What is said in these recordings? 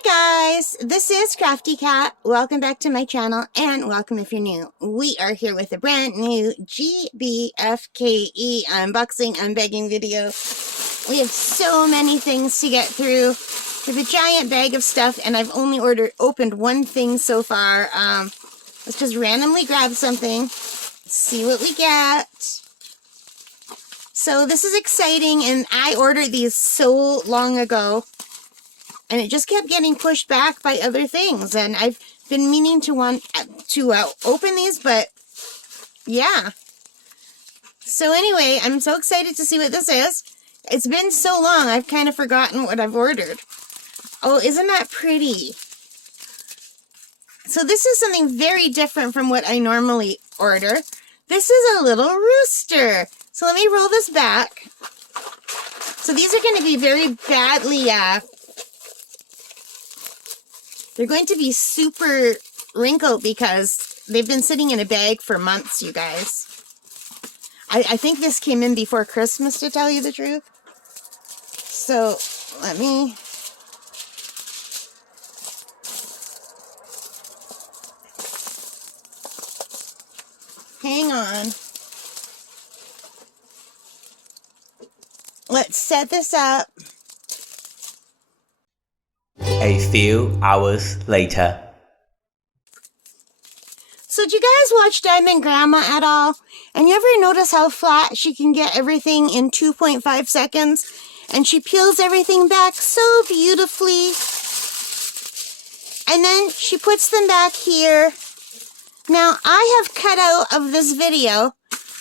Hi guys, this is Crafty Cat. Welcome back to my channel and welcome if you're new. We are here with a brand new GBFKE unboxing, unbagging video. We have so many things to get through. We have a giant bag of stuff and I've only opened one thing so far. Let's just randomly grab something, see what we get. So this is exciting and I ordered these so long ago. And it just kept getting pushed back by other things. And I've been meaning to open these, but yeah. So anyway, I'm so excited to see what this is. It's been so long, I've kind of forgotten what I've ordered. Oh, isn't that pretty? So this is something very different from what I normally order. This is a little rooster. So let me roll this back. So these are going to be very badly they're going to be super wrinkled because they've been sitting in a bag for months, you guys. I think this came in before Christmas, to tell you the truth. So, let me... hang on. Let's set this up. A few hours later. So did you guys watch Diamond Grandma at all? And you ever notice how flat she can get everything in 2.5 seconds? And she peels everything back so beautifully. And then she puts them back here. Now, I have cut out of this video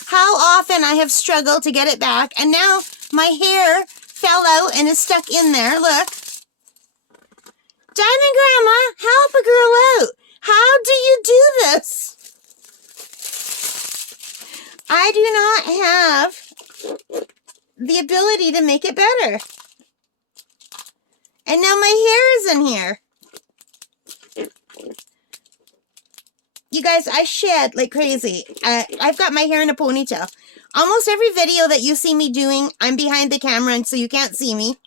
how often I have struggled to get it back. And now my hair fell out and is stuck in there. Look. Diamond Grandma, help a girl out. How do you do this? I do not have the ability to make it better. And now my hair is in here. You guys, I shed like crazy. I've got my hair in a ponytail. Almost every video that you see me doing, I'm behind the camera and so you can't see me.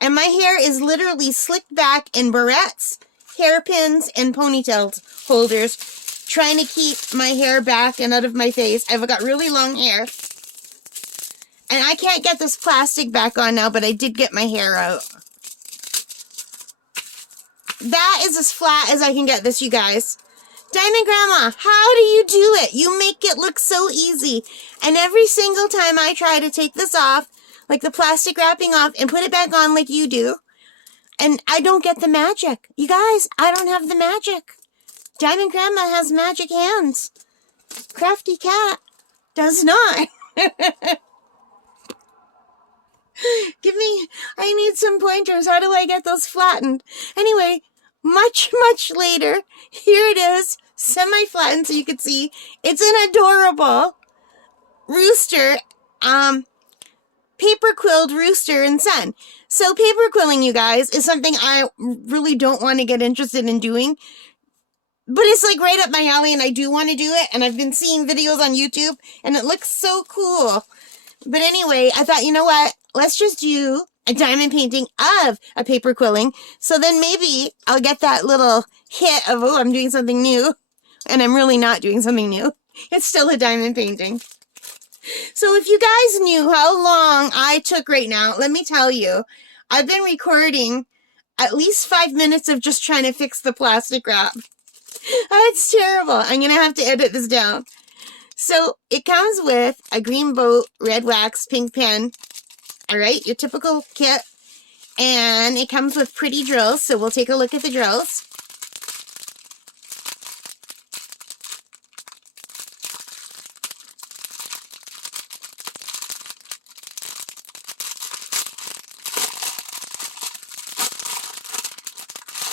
And my hair is literally slicked back in barrettes, hairpins, and ponytail holders, trying to keep my hair back and out of my face. I've got really long hair. And I can't get this plastic back on now, but I did get my hair out. That is as flat as I can get this, you guys. Diamond Grandma, how do you do it? You make it look so easy. And every single time I try to take this off, like the plastic wrapping off, and put it back on like you do, and I don't get the magic. You guys, I don't have the magic. Diamond Grandma has magic hands. Crafty Cat does not. I need some pointers. How do I get those flattened? Anyway, much later, here it is, semi-flattened so you can see. It's an adorable rooster, paper quilled rooster and sun. So paper quilling, you guys, is something I really don't want to get interested in doing. But it's like right up my alley and I do want to do it. And I've been seeing videos on YouTube and it looks so cool. But anyway, I thought, you know what? Let's just do a diamond painting of a paper quilling. So then maybe I'll get that little hit of, oh, I'm doing something new. And I'm really not doing something new. It's still a diamond painting. So if you guys knew how long I took right now, let me tell you, I've been recording at least 5 minutes of just trying to fix the plastic wrap. It's terrible. I'm going to have to edit this down. So it comes with a green boat, red wax, pink pen. All right, your typical kit. And it comes with pretty drills, so we'll take a look at the drills.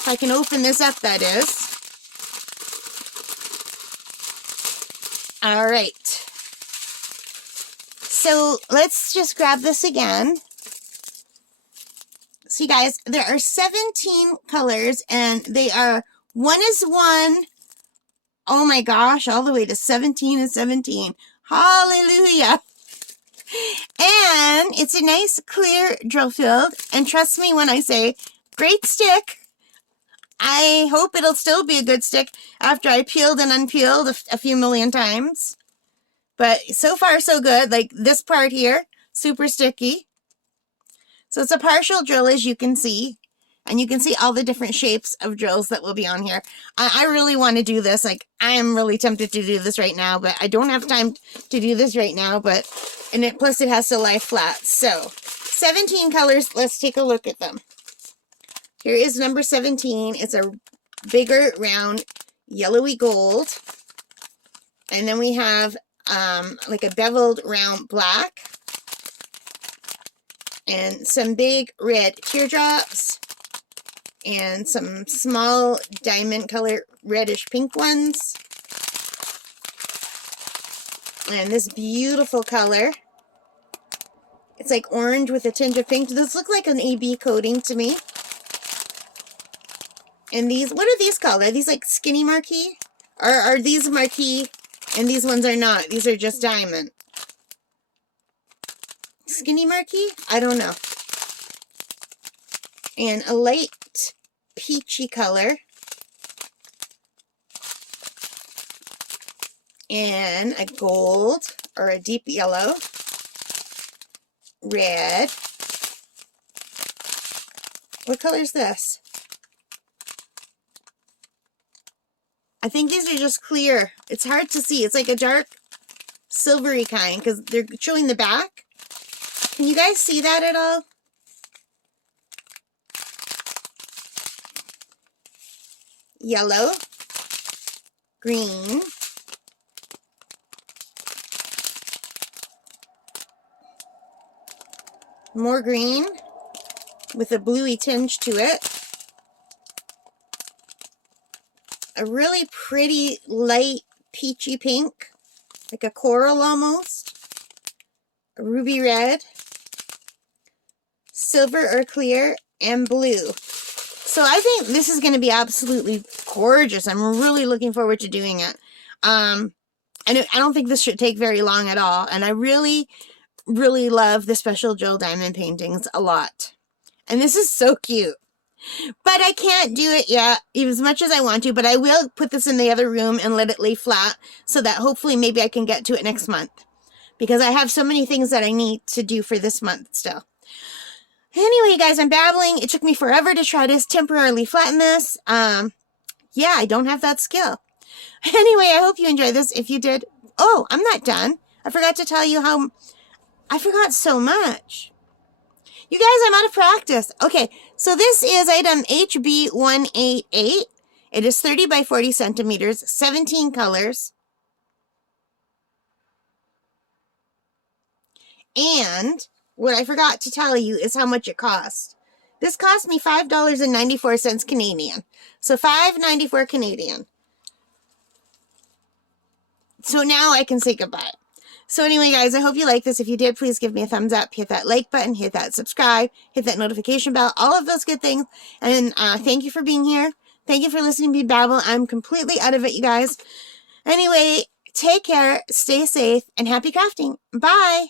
If I can open this up, that is. All right. So let's just grab this again. See, guys, there are 17 colors, and they are 1 is 1. Oh my gosh, all the way to 17 is 17. Hallelujah. And it's a nice clear drill field. And trust me when I say great stick. I hope it'll still be a good stick after I peeled and unpeeled a few million times. But so far, so good. Like this part here, super sticky. So it's a partial drill, as you can see. And you can see all the different shapes of drills that will be on here. I really want to do this. Like, I am really tempted to do this right now, but I don't have time to do this right now. Plus it has to lie flat. So, 17 colors. Let's take a look at them. Here is number 17. It's a bigger, round, yellowy gold. And then we have like a beveled round black. And some big red teardrops. And some small diamond color reddish pink ones. And this beautiful color. It's like orange with a tinge of pink. This looks like an AB coating to me. And these, what are these called? Are these like skinny marquee? Or are these marquee and these ones are not? These are just diamond. Skinny marquee? I don't know. And a light peachy color. And a gold or a deep yellow. Red. What color is this? I think these are just clear. It's hard to see. It's like a dark silvery kind because they're showing the back. Can you guys see that at all? Yellow, green, more green with a bluey tinge to it. A really pretty light peachy pink, like a coral almost. A ruby red, silver or clear, and blue. So I think this is going to be absolutely gorgeous. I'm really looking forward to doing it. I don't think this should take very long at all. And I really, really love the special drill diamond paintings a lot. And this is so cute. But I can't do it yet, as much as I want to. But I will put this in the other room and let it lay flat so that hopefully maybe I can get to it next month. Because I have so many things that I need to do for this month still. Anyway, guys, I'm babbling. It took me forever to try to temporarily flatten this. Yeah, I don't have that skill. Anyway, I hope you enjoyed this. If you did, oh, I'm not done. I forgot to tell you how, I forgot so much. You guys, I'm out of practice. Okay, so this is item HB188. It is 30 by 40 centimeters, 17 colors. And what I forgot to tell you is how much it cost. This cost me $5.94 Canadian. So $5.94 Canadian. So now I can say goodbye. So anyway, guys, I hope you like this. If you did, please give me a thumbs up. Hit that like button. Hit that subscribe. Hit that notification bell. All of those good things. And thank you for being here. Thank you for listening to me babble. I'm completely out of it, you guys. Anyway, take care. Stay safe. And happy crafting. Bye.